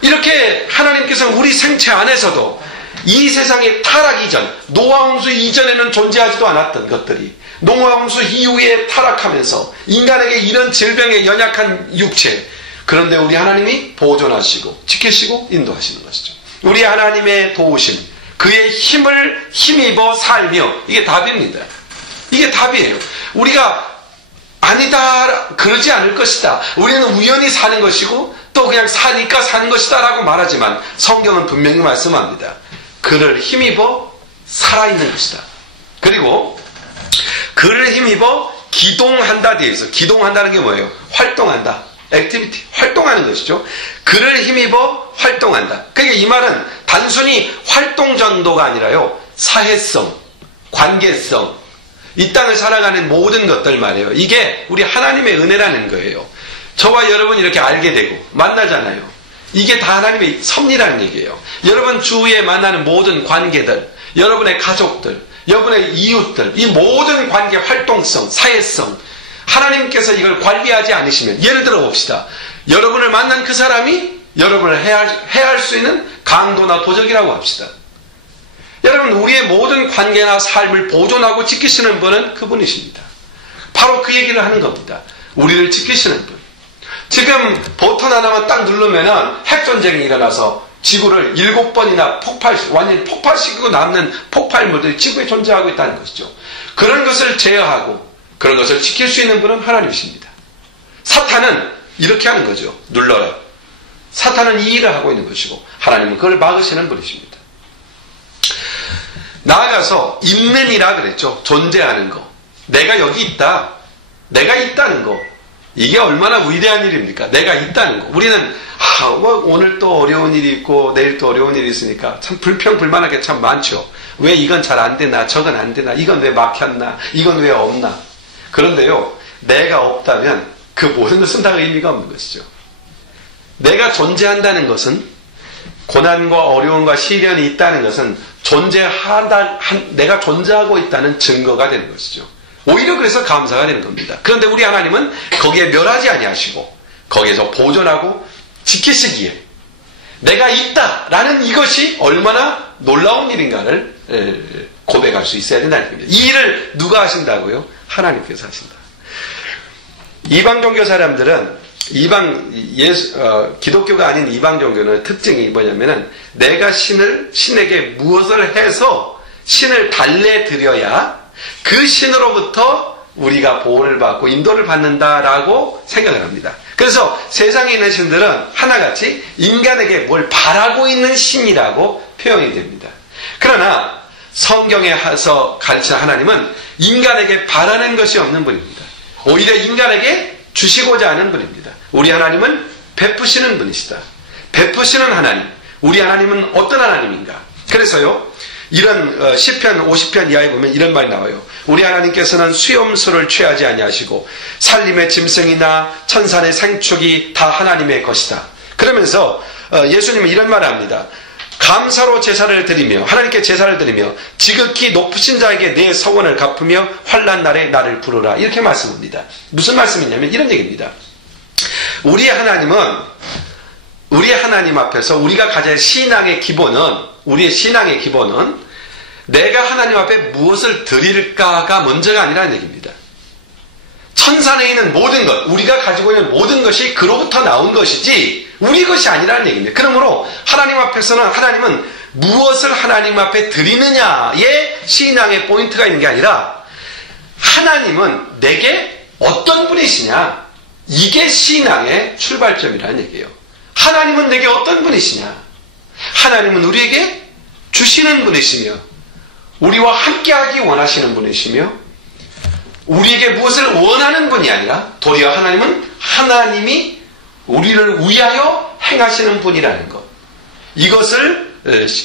이렇게 하나님께서 우리 생체 안에서도 이 세상의 타락 이전, 노아홍수 이전에는 존재하지도 않았던 것들이 노아홍수 이후에 타락하면서 인간에게 이런 질병에 연약한 육체, 그런데 우리 하나님이 보존하시고 지키시고 인도하시는 것이죠. 우리 하나님의 도우심, 그의 힘을 힘입어 살며, 이게 답입니다. 이게 답이에요. 우리가 아니다, 그러지 않을 것이다, 우리는 우연히 사는 것이고 또 그냥 사니까 사는 것이다 라고 말하지만 성경은 분명히 말씀합니다. 그를 힘입어 살아있는 것이다. 그리고 그를 힘입어 기동한다 되어 있어. 기동한다는 게 뭐예요? 활동한다. 액티비티, 활동하는 것이죠. 그를 힘입어 활동한다. 그러니까 이 말은 단순히 활동 정도가 아니라요, 사회성, 관계성, 이 땅을 살아가는 모든 것들 말이에요. 이게 우리 하나님의 은혜라는 거예요. 저와 여러분 이렇게 알게 되고 만나잖아요. 이게 다 하나님의 섭리라는 얘기예요. 여러분 주위에 만나는 모든 관계들, 여러분의 가족들, 여러분의 이웃들, 이 모든 관계 활동성, 사회성, 하나님께서 이걸 관리하지 않으시면, 예를 들어 봅시다. 여러분을 만난 그 사람이 여러분을 해할 수 있는 강도나 도적이라고 합시다. 여러분, 우리의 모든 관계나 삶을 보존하고 지키시는 분은 그분이십니다. 바로 그 얘기를 하는 겁니다. 우리를 지키시는 분. 지금 버튼 하나만 딱 누르면은 핵전쟁이 일어나서 지구를 7번이나 완전히 폭발시키고 남는 폭발물들이 지구에 존재하고 있다는 것이죠. 그런 것을 제어하고 그런 것을 지킬 수 있는 분은 하나님이십니다. 사탄은 이렇게 하는 거죠. 눌러라. 사탄은 이 일을 하고 있는 것이고 하나님은 그걸 막으시는 분이십니다. 나아가서 있는 이라 그랬죠. 존재하는 거. 내가 여기 있다. 내가 있다는 거. 이게 얼마나 위대한 일입니까? 내가 있다는 거. 우리는 오늘 또 어려운 일이 있고 내일 또 어려운 일이 있으니까 참 불평불만할 게 참 많죠. 왜 이건 잘 안 되나, 저건 안 되나, 이건 왜 막혔나, 이건 왜 없나. 그런데요, 내가 없다면 그 모든 것은 다 의미가 없는 것이죠. 내가 존재한다는 것은, 고난과 어려움과 시련이 있다는 것은 내가 존재하고 있다는 증거가 되는 것이죠. 오히려 그래서 감사가 되는 겁니다. 그런데 우리 하나님은 거기에 멸하지 아니하시고 거기에서 보존하고 지키시기에 내가 있다라는 이것이 얼마나 놀라운 일인가를 고백할 수 있어야 된다는 겁니다. 이 일을 누가 하신다고요? 하나님께서 하신다. 이방 종교 사람들은 기독교가 아닌 이방 종교는 특징이 뭐냐면은 내가 신에게 무엇을 해서 신을 달래드려야 그 신으로부터 우리가 보호를 받고 인도를 받는다라고 생각을 합니다. 그래서 세상에 있는 신들은 하나같이 인간에게 뭘 바라고 있는 신이라고 표현이 됩니다. 그러나 성경에서 가르치는 하나님은 인간에게 바라는 것이 없는 분입니다. 오히려 인간에게 주시고자 하는 분입니다. 우리 하나님은 베푸시는 분이시다. 베푸시는 하나님. 우리 하나님은 어떤 하나님인가? 그래서요, 이런 시편 50편 이하에 보면 이런 말이 나와요. 우리 하나님께서는 수염소를 취하지 아니하시고 산림의 짐승이나 천산의 생축이 다 하나님의 것이다. 그러면서 예수님은 이런 말을 합니다. 감사로 제사를 드리며 하나님께 제사를 드리며 지극히 높으신 자에게 내 서원을 갚으며 환난 날에 나를 부르라. 이렇게 말씀합니다. 무슨 말씀이냐면 이런 얘기입니다. 우리 하나님은 우리 하나님 앞에서 우리가 가져야 신앙의 기본은, 우리의 신앙의 기본은 내가 하나님 앞에 무엇을 드릴까가 먼저가 아니라는 얘기입니다. 천산에 있는 모든 것, 우리가 가지고 있는 모든 것이 그로부터 나온 것이지 우리 것이 아니라는 얘기입니다. 그러므로 하나님 앞에서는 하나님은 무엇을 하나님 앞에 드리느냐에 신앙의 포인트가 있는 게 아니라 하나님은 내게 어떤 분이시냐, 이게 신앙의 출발점이라는 얘기예요. 하나님은 내게 어떤 분이시냐? 하나님은 우리에게 주시는 분이시며 우리와 함께하기 원하시는 분이시며 우리에게 무엇을 원하는 분이 아니라 도리어 하나님은 하나님이 우리를 위하여 행하시는 분이라는 것. 이것을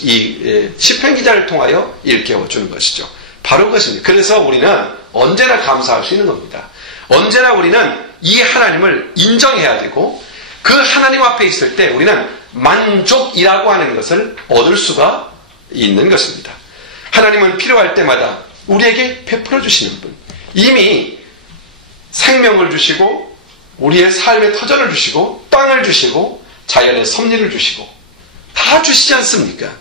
이 시편 기자를 통하여 일깨워주는 것이죠. 바로 그것입니다. 그래서 우리는 언제나 감사할 수 있는 겁니다. 언제나 우리는 이 하나님을 인정해야 되고 그 하나님 앞에 있을 때 우리는 만족이라고 하는 것을 얻을 수가 있는 것입니다. 하나님은 필요할 때마다 우리에게 베풀어 주시는 분. 이미 생명을 주시고 우리의 삶의 터전을 주시고 땅을 주시고 자연의 섭리를 주시고 다 주시지 않습니까?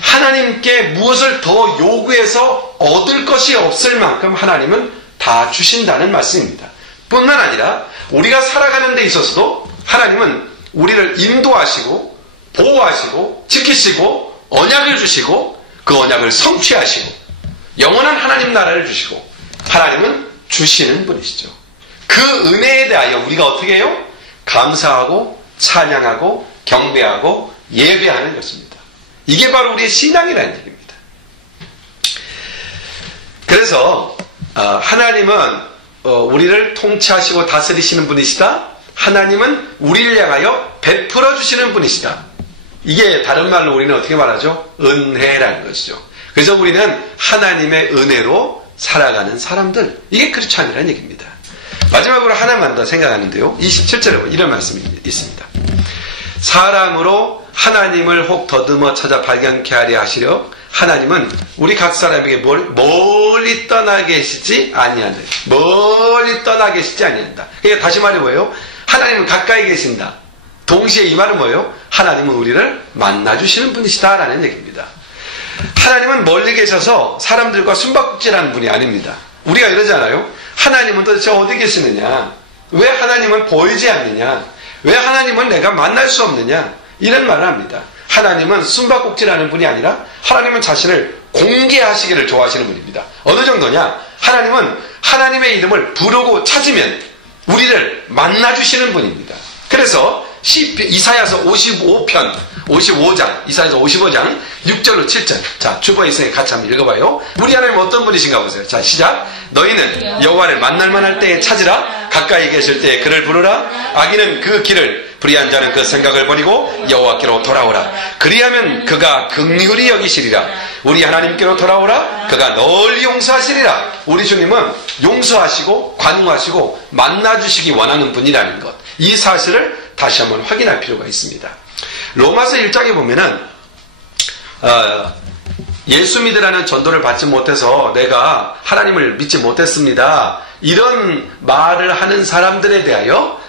하나님께 무엇을 더 요구해서 얻을 것이 없을 만큼 하나님은 다 주신다는 말씀입니다. 뿐만 아니라 우리가 살아가는 데 있어서도 하나님은 우리를 인도하시고 보호하시고 지키시고 언약을 주시고 그 언약을 성취하시고 영원한 하나님 나라를 주시고 하나님은 주시는 분이시죠. 그 은혜에 대하여 우리가 어떻게 해요? 감사하고 찬양하고 경배하고 예배하는 것입니다. 이게 바로 우리의 신앙이라는 얘기입니다. 그래서 하나님은 우리를 통치하시고 다스리시는 분이시다. 하나님은 우리를 향하여 베풀어 주시는 분이시다. 이게 다른 말로 우리는 어떻게 말하죠? 은혜라는 것이죠. 그래서 우리는 하나님의 은혜로 살아가는 사람들. 이게 크리스찬이라는 얘기입니다. 마지막으로 하나만 더 생각하는데요. 27절에 보면 이런 말씀이 있습니다. 사람으로 하나님을 혹 더듬어 찾아 발견케 하려 하시려 하나님은 우리 각 사람에게 멀리 떠나 계시지 아니한다. 멀리 떠나 계시지 아니한다. 그러니까 다시 말해 뭐예요? 하나님은 가까이 계신다. 동시에 이 말은 뭐예요? 하나님은 우리를 만나주시는 분이시다라는 얘기입니다. 하나님은 멀리 계셔서 사람들과 숨바꼭질하는 분이 아닙니다. 우리가 이러잖아요. 하나님은 도대체 어디 계시느냐? 왜 하나님은 보이지 않느냐? 왜 하나님은 내가 만날 수 없느냐? 이런 말을 합니다. 하나님은 숨바꼭질하는 분이 아니라 하나님은 자신을 공개하시기를 좋아하시는 분입니다. 어느 정도냐? 하나님은 하나님의 이름을 부르고 찾으면 우리를 만나주시는 분입니다. 그래서 이사야서 55장, 이사야서 55장 6절로 7절. 자, 주보에 있으니 같이 한번 읽어봐요. 우리 하나님 어떤 분이신가 보세요. 자, 시작. 너희는 여호와를 만날 만할 때에 찾으라. 가까이 계실 때에 그를 부르라. 악인은 그 길을, 불의한 자는 그 생각을 버리고 여호와께로 돌아오라. 그리하면 그가 긍휼히 여기시리라. 우리 하나님께로 돌아오라. 그가 널리 용서하시리라. 우리 주님은 용서하시고 관용하시고 만나주시기 원하는 분이라는 것. 이 사실을 다시 한번 확인할 필요가 있습니다. 로마서 1장에 보면은 예수 믿으라는 전도를 받지 못해서 내가 하나님을 믿지 못했습니다. 이런 말을 하는 사람들에 대하여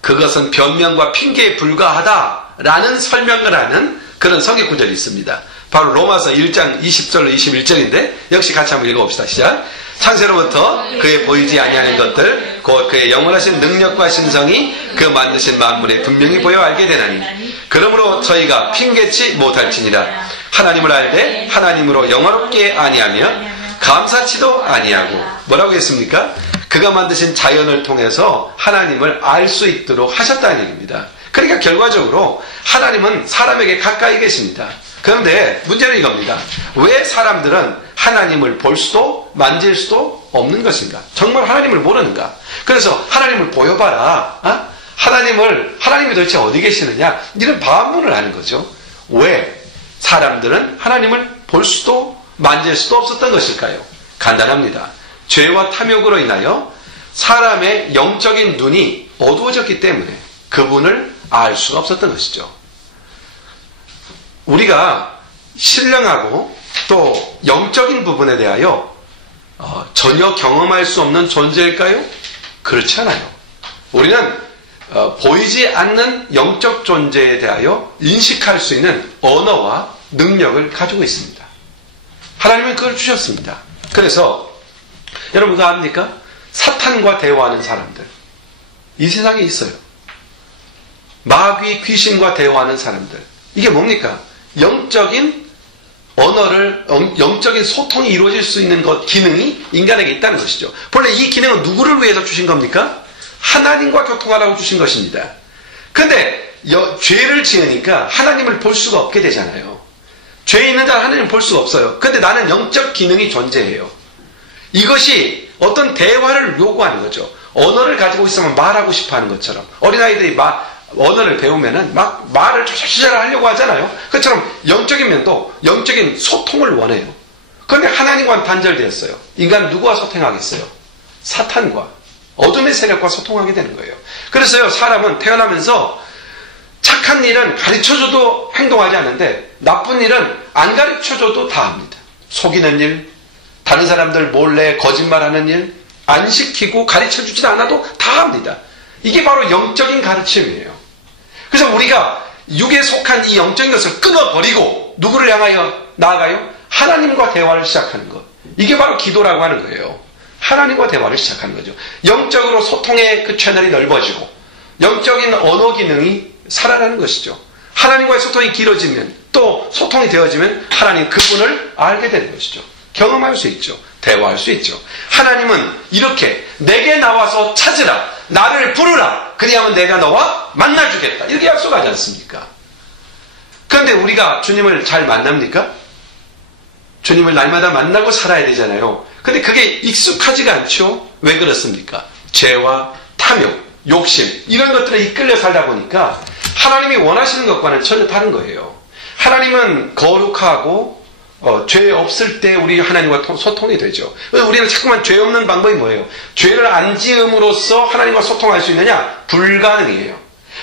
그것은 변명과 핑계에 불과하다라는 설명을 하는 그런 성경 구절이 있습니다. 바로 로마서 1장 20절로 21절인데 역시 같이 한번 읽어봅시다. 시작. 창세로부터 그의 보이지 아니하는 것들 곧 그의 영원하신 능력과 신성이 그 만드신 만물에 분명히 보여 알게 되나니 그러므로 저희가 핑계치 못할지니라. 하나님을 알되 하나님으로 영화롭게 아니하며 감사치도 아니하고 뭐라고 했습니까? 그가 만드신 자연을 통해서 하나님을 알 수 있도록 하셨다는 얘기입니다. 그러니까 결과적으로 하나님은 사람에게 가까이 계십니다. 그런데 문제는 이겁니다. 왜 사람들은 하나님을 볼 수도 만질 수도 없는 것인가? 정말 하나님을 모르는가? 그래서 하나님을 보여봐라. 하나님이 도대체 어디 계시느냐? 이런 반문을 하는 거죠. 왜 사람들은 하나님을 볼 수도 만질 수도 없었던 것일까요? 간단합니다. 죄와 탐욕으로 인하여 사람의 영적인 눈이 어두워졌기 때문에 그분을 알 수가 없었던 것이죠. 우리가 신령하고 또 영적인 부분에 대하여 전혀 경험할 수 없는 존재일까요? 그렇지 않아요. 우리는 보이지 않는 영적 존재에 대하여 인식할 수 있는 언어와 능력을 가지고 있습니다. 하나님은 그걸 주셨습니다. 그래서 여러분 그거 압니까? 사탄과 대화하는 사람들 이 세상에 있어요. 마귀 귀신과 대화하는 사람들 이게 뭡니까? 영적인 언어를 영적인 소통이 이루어질 수 있는 기능이 인간에게 있다는 것이죠. 본래 이 기능은 누구를 위해서 주신 겁니까? 하나님과 교통하라고 주신 것입니다. 그런데 죄를 지으니까 하나님을 볼 수가 없게 되잖아요. 죄 있는 자는 하나님을 볼 수가 없어요. 그런데 나는 영적 기능이 존재해요. 이것이 어떤 대화를 요구하는 거죠. 언어를 가지고 있으면 말하고 싶어 하는 것처럼 어린아이들이 언어를 배우면은 막 말을 조절조절 하려고 하잖아요. 그처럼 영적인 면도 영적인 소통을 원해요. 그런데 하나님과는 단절되었어요. 인간은 누구와 소통하겠어요? 사탄과 어둠의 세력과 소통하게 되는 거예요. 그래서요, 사람은 태어나면서 착한 일은 가르쳐줘도 행동하지 않는데 나쁜 일은 안 가르쳐줘도 다 합니다. 속이는 일, 다른 사람들 몰래 거짓말하는 일, 안 시키고 가르쳐주지 않아도 다 합니다. 이게 바로 영적인 가르침이에요. 그래서 우리가 육에 속한 이 영적인 것을 끊어버리고 누구를 향하여 나아가요? 하나님과 대화를 시작하는 것. 이게 바로 기도라고 하는 거예요. 하나님과 대화를 시작하는 거죠. 영적으로 소통의 그 채널이 넓어지고 영적인 언어 기능이 살아나는 것이죠. 하나님과의 소통이 길어지면 또 소통이 되어지면 하나님 그분을 알게 되는 것이죠. 경험할 수 있죠. 대화할 수 있죠. 하나님은 이렇게 내게 나와서 찾으라. 나를 부르라. 그리하면 내가 너와 만나주겠다. 이렇게 약속하지 않습니까? 그런데 우리가 주님을 잘 만납니까? 주님을 날마다 만나고 살아야 되잖아요. 근데 그게 익숙하지가 않죠? 왜 그렇습니까? 죄와 탐욕, 욕심 이런 것들에 이끌려 살다 보니까 하나님이 원하시는 것과는 전혀 다른 거예요. 하나님은 거룩하고 죄 없을 때 우리 하나님과 소통이 되죠. 우리는 자꾸만 죄 없는 방법이 뭐예요? 죄를 안 지음으로써 하나님과 소통할 수 있느냐? 불가능해요.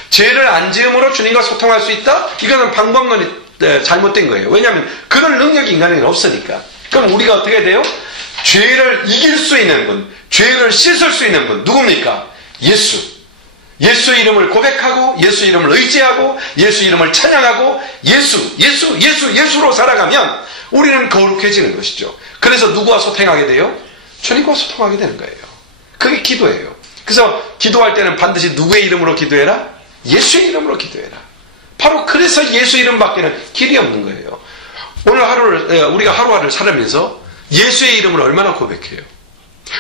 죄를 안 지음으로 주님과 소통할 수 있다? 이거는 방법론이 잘못된 거예요. 왜냐하면 그런 능력이 인간에게는 없으니까. 그럼 우리가 어떻게 돼요? 죄를 이길 수 있는 분, 죄를 씻을 수 있는 분 누굽니까? 예수. 예수 이름을 고백하고 예수 이름을 의지하고 예수 이름을 찬양하고 예수로 살아가면 우리는 거룩해지는 것이죠. 그래서 누구와 소통하게 돼요? 주님과 소통하게 되는 거예요. 그게 기도예요. 그래서 기도할 때는 반드시 누구의 이름으로 기도해라? 예수의 이름으로 기도해라. 바로 그래서 예수 이름밖에는 길이 없는 거예요. 오늘 우리가 하루하루를 살아면서 예수의 이름을 얼마나 고백해요?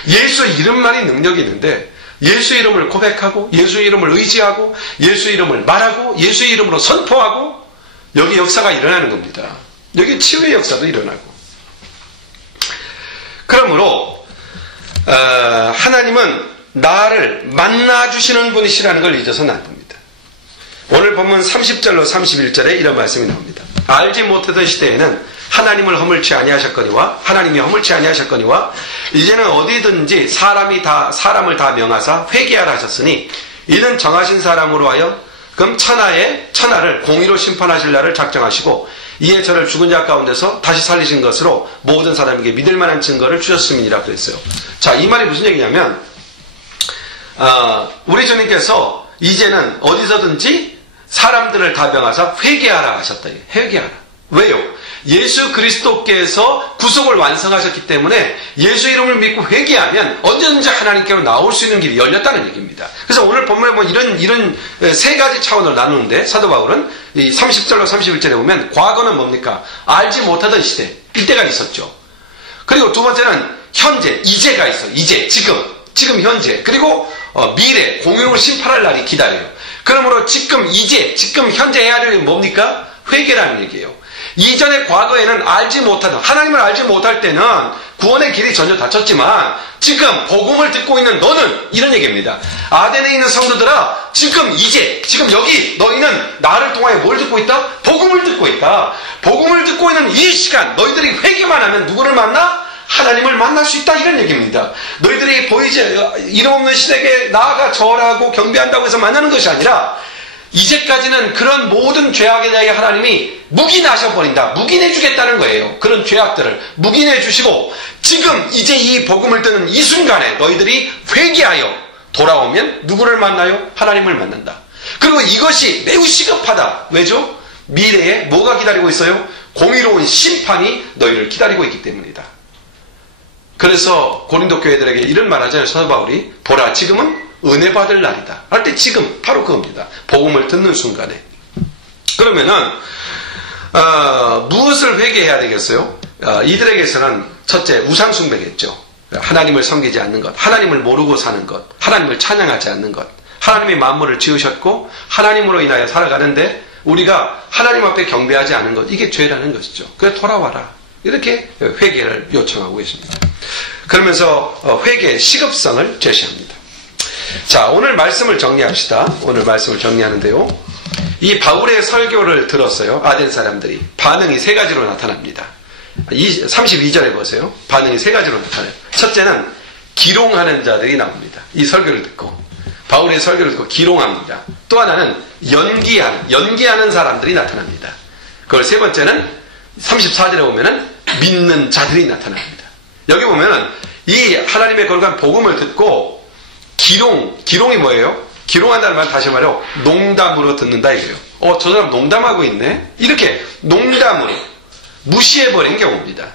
예수의 이름만이 능력이 있는데 예수의 이름을 고백하고 예수의 이름을 의지하고 예수의 이름을 말하고 예수의 이름으로 선포하고 여기 역사가 일어나는 겁니다. 여기 치유의 역사도 일어나고. 그러므로 하나님은 나를 만나주시는 분이시라는 걸 잊어서는 안 됩니다. 오늘 보면 30절로 31절에 이런 말씀이 나옵니다. 알지 못하던 시대에는 하나님이 허물치 아니하셨거니와 이제는 어디든지 사람을 다 명하사 회개하라 하셨으니 이는 정하신 사람으로 하여 그럼 천하를 공의로 심판하실 날을 작정하시고 이에 저를 죽은 자 가운데서 다시 살리신 것으로 모든 사람에게 믿을 만한 증거를 주셨음이니라 그랬어요. 자, 이 말이 무슨 얘기냐면 우리 주님께서 이제는 어디서든지 사람들을 다 명하사 회개하라 하셨다. 회개하라. 왜요? 예수 그리스도께서 구속을 완성하셨기 때문에 예수 이름을 믿고 회개하면 언제든지 하나님께로 나올 수 있는 길이 열렸다는 얘기입니다. 그래서 오늘 본문에 보면 이런 세 가지 차원으로 나누는데 사도 바울은 이 30절로 31절에 보면 과거는 뭡니까? 알지 못하던 시대, 이때가 있었죠. 그리고 두 번째는 현재, 이제가 있어. 지금 현재. 그리고 미래, 공의로 심판할 날이 기다려요. 그러므로 지금 현재 해야 할 일이 뭡니까? 회개라는 얘기예요. 이전에 과거에는 하나님을 알지 못할 때는 구원의 길이 전혀 닫혔지만 지금 복음을 듣고 있는 너는 이런 얘기입니다. 아덴에 있는 성도들아, 지금 여기 너희는 나를 통하여 뭘 듣고 있다? 복음을 듣고 있다. 복음을 듣고 있는 이 시간 너희들이 회개만 하면 누구를 만나? 하나님을 만날 수 있다, 이런 얘기입니다. 너희들이 이름 없는 신에게 나아가 절하고 경배한다고 해서 만나는 것이 아니라 이제까지는 그런 모든 죄악에 대해 하나님이 묵인하셔버린다. 묵인해주겠다는 거예요. 그런 죄악들을 묵인해주시고 지금 이제 이 복음을 듣는 이 순간에 너희들이 회개하여 돌아오면 누구를 만나요? 하나님을 만난다. 그리고 이것이 매우 시급하다. 왜죠? 미래에 뭐가 기다리고 있어요? 공의로운 심판이 너희를 기다리고 있기 때문이다. 그래서 고린도 교회들에게 이런 말 하잖아요. 사도 바울이, 보라 지금은 은혜 받을 날이다 할 때 지금 바로 그겁니다. 복음을 듣는 순간에. 그러면은 무엇을 회개해야 되겠어요? 이들에게서는 첫째, 우상 숭배겠죠. 하나님을 섬기지 않는 것, 하나님을 모르고 사는 것, 하나님을 찬양하지 않는 것. 하나님이 만물을 지으셨고 하나님으로 인하여 살아가는데 우리가 하나님 앞에 경배하지 않는 것, 이게 죄라는 것이죠. 그래서 돌아와라, 이렇게 회개를 요청하고 계십니다. 그러면서 회개의 시급성을 제시합니다. 자, 오늘 말씀을 정리합시다. 오늘 말씀을 정리하는데요, 이 바울의 설교를 들었어요. 아덴 사람들이. 반응이 세 가지로 나타납니다. 32절에 보세요. 반응이 세 가지로 나타나요. 첫째는 기롱하는 자들이 나옵니다. 이 설교를 듣고, 바울의 설교를 듣고 기롱합니다. 또 하나는 연기하는 사람들이 나타납니다. 그걸 세 번째는 34절에 보면은 믿는 자들이 나타납니다. 여기 보면은 이 하나님의 거룩한 복음을 듣고 기롱이 뭐예요? 기롱한다는 말 다시 말해요. 농담으로 듣는다 이거예요. 저 사람 농담하고 있네? 이렇게 농담으로 무시해버린 경우입니다.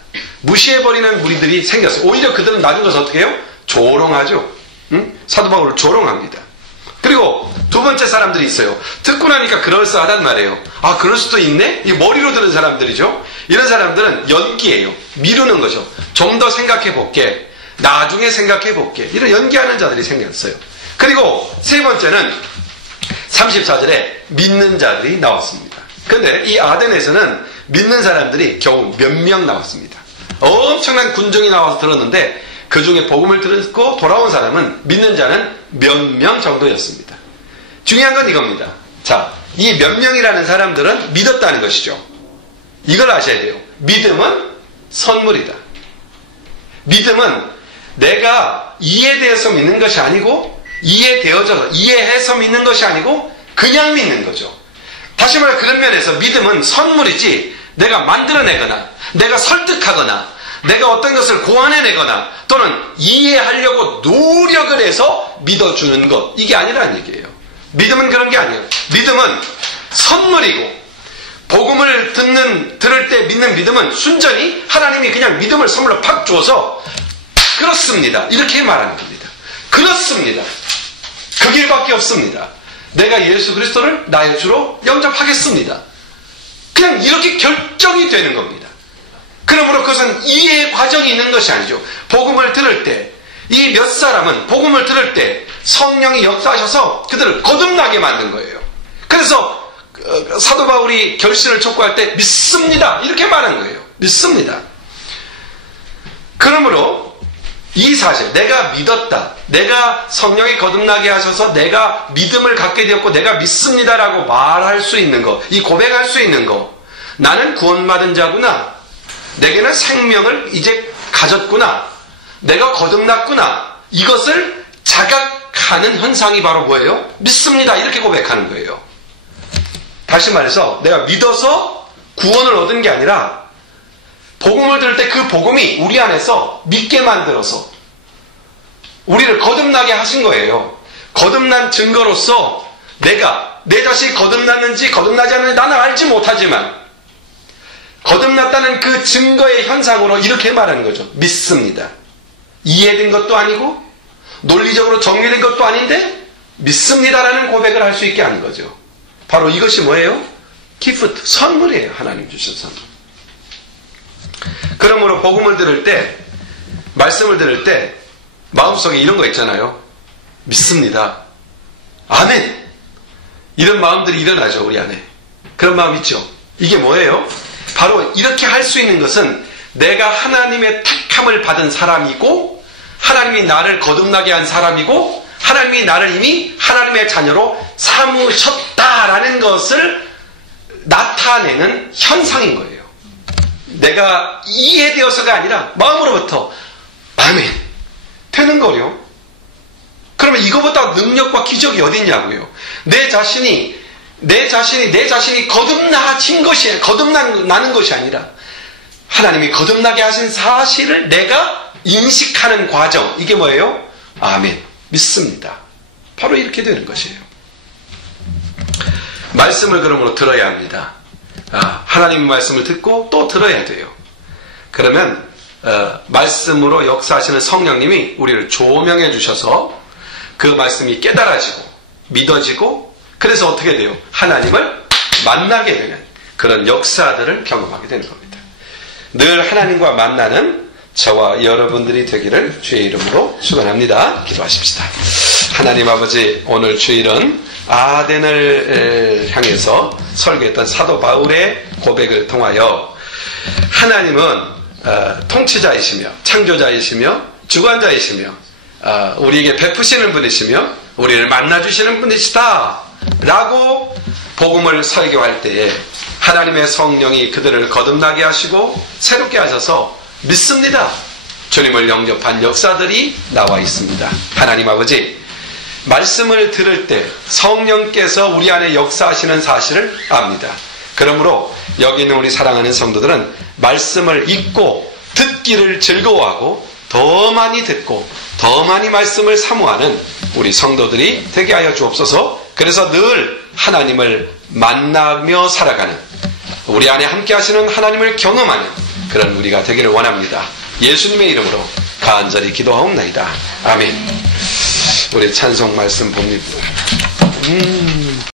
무시해버리는 무리들이 생겼어요. 오히려 그들은 나중 가서 어떻게 해요? 조롱하죠. 사도 바울을 조롱합니다. 그리고 두 번째 사람들이 있어요. 듣고 나니까 그럴싸하단 말이에요. 아, 그럴 수도 있네? 이 머리로 들은 사람들이죠. 이런 사람들은 연기예요. 미루는 거죠. 좀 더 생각해볼게, 나중에 생각해볼게, 이런 연기하는 자들이 생겼어요. 그리고 세 번째는 34절에 믿는 자들이 나왔습니다. 근데 이 아덴에서는 믿는 사람들이 겨우 몇 명 나왔습니다. 엄청난 군중이 나와서 들었는데 그 중에 복음을 듣고 돌아온 사람은, 믿는 자는 몇 명 정도였습니다. 중요한 건 이겁니다. 자, 이 몇 명이라는 사람들은 믿었다는 것이죠. 이걸 아셔야 돼요. 믿음은 선물이다. 믿음은 내가 이해되어서 믿는 것이 아니고, 이해해서 믿는 것이 아니고 그냥 믿는 거죠. 다시 말해, 그런 면에서 믿음은 선물이지 내가 만들어내거나 내가 설득하거나 내가 어떤 것을 고안해내거나 또는 이해하려고 노력을 해서 믿어주는 것, 이게 아니라는 얘기예요. 믿음은 그런 게 아니에요. 믿음은 선물이고, 복음을 들을 때 믿는 믿음은 순전히 하나님이 그냥 믿음을 선물로 팍 줘서 그렇습니다, 이렇게 말하는 겁니다. 그렇습니다, 그 길밖에 없습니다. 내가 예수 그리스도를 나의 주로 영접하겠습니다. 그냥 이렇게 결정이 되는 겁니다. 그러므로 그것은 이해의 과정이 있는 것이 아니죠. 복음을 들을 때, 이 몇 사람은 복음을 들을 때 성령이 역사하셔서 그들을 거듭나게 만든 거예요. 그래서 사도 바울이 결신을 촉구할 때 믿습니다, 이렇게 말한 거예요. 믿습니다. 그러므로 이 사실, 내가 믿었다, 내가 성령이 거듭나게 하셔서 내가 믿음을 갖게 되었고 내가 믿습니다라고 말할 수 있는 거, 이 고백할 수 있는 거, 나는 구원받은 자구나, 내게는 생명을 이제 가졌구나, 내가 거듭났구나, 이것을 자각하는 현상이 바로 뭐예요? 믿습니다, 이렇게 고백하는 거예요. 다시 말해서 내가 믿어서 구원을 얻은 게 아니라 복음을 들을 때 그 복음이 우리 안에서 믿게 만들어서 우리를 거듭나게 하신 거예요. 거듭난 증거로서 내가 내 자신이 거듭났는지 거듭나지 않는지 나는 알지 못하지만 거듭났다는 그 증거의 현상으로 이렇게 말하는 거죠. 믿습니다. 이해된 것도 아니고 논리적으로 정리된 것도 아닌데 믿습니다라는 고백을 할 수 있게 하는 거죠. 바로 이것이 뭐예요? 기프트, 선물이에요. 하나님 주신 선물. 그러므로 복음을 들을 때, 말씀을 들을 때 마음속에 이런 거 있잖아요. 믿습니다. 아멘. 이런 마음들이 일어나죠, 우리 안에. 그런 마음 있죠. 이게 뭐예요? 바로 이렇게 할 수 있는 것은 내가 하나님의 택함을 받은 사람이고 하나님이 나를 거듭나게 한 사람이고 하나님이 나를 이미 하나님의 자녀로 삼으셨다라는 것을 나타내는 현상인 거예요. 내가 이해되어서가 아니라 마음으로부터 아멘 되는 거요. 그러면 이거보다 능력과 기적이 어디 있냐고요. 내 자신이 거듭나진 것이 거듭나는 것이 아니라 하나님이 거듭나게 하신 사실을 내가 인식하는 과정, 이게 뭐예요? 아멘, 믿습니다. 바로 이렇게 되는 것이에요. 말씀을 그러므로 들어야 합니다. 하나님의 말씀을 듣고 또 들어야 돼요. 그러면 말씀으로 역사하시는 성령님이 우리를 조명해 주셔서 그 말씀이 깨달아지고 믿어지고, 그래서 어떻게 돼요? 하나님을 만나게 되는 그런 역사들을 경험하게 되는 겁니다. 늘 하나님과 만나는 저와 여러분들이 되기를 주의 이름으로 축원합니다. 기도하십시다. 하나님 아버지, 오늘 주일은 아덴을 향해서 설교했던 사도 바울의 고백을 통하여 하나님은 통치자이시며 창조자이시며 주관자이시며 우리에게 베푸시는 분이시며 우리를 만나주시는 분이시다 라고 복음을 설교할 때에 하나님의 성령이 그들을 거듭나게 하시고 새롭게 하셔서 믿습니다. 주님을 영접한 역사들이 나와 있습니다. 하나님 아버지, 말씀을 들을 때 성령께서 우리 안에 역사하시는 사실을 압니다. 그러므로 여기 있는 우리 사랑하는 성도들은 말씀을 읽고 듣기를 즐거워하고 더 많이 듣고 더 많이 말씀을 사모하는 우리 성도들이 되게 하여 주옵소서. 그래서 늘 하나님을 만나며 살아가는, 우리 안에 함께 하시는 하나님을 경험하는 그런 우리가 되기를 원합니다. 예수님의 이름으로 간절히 기도하옵나이다. 아멘. 우리 찬송 말씀 봅니다.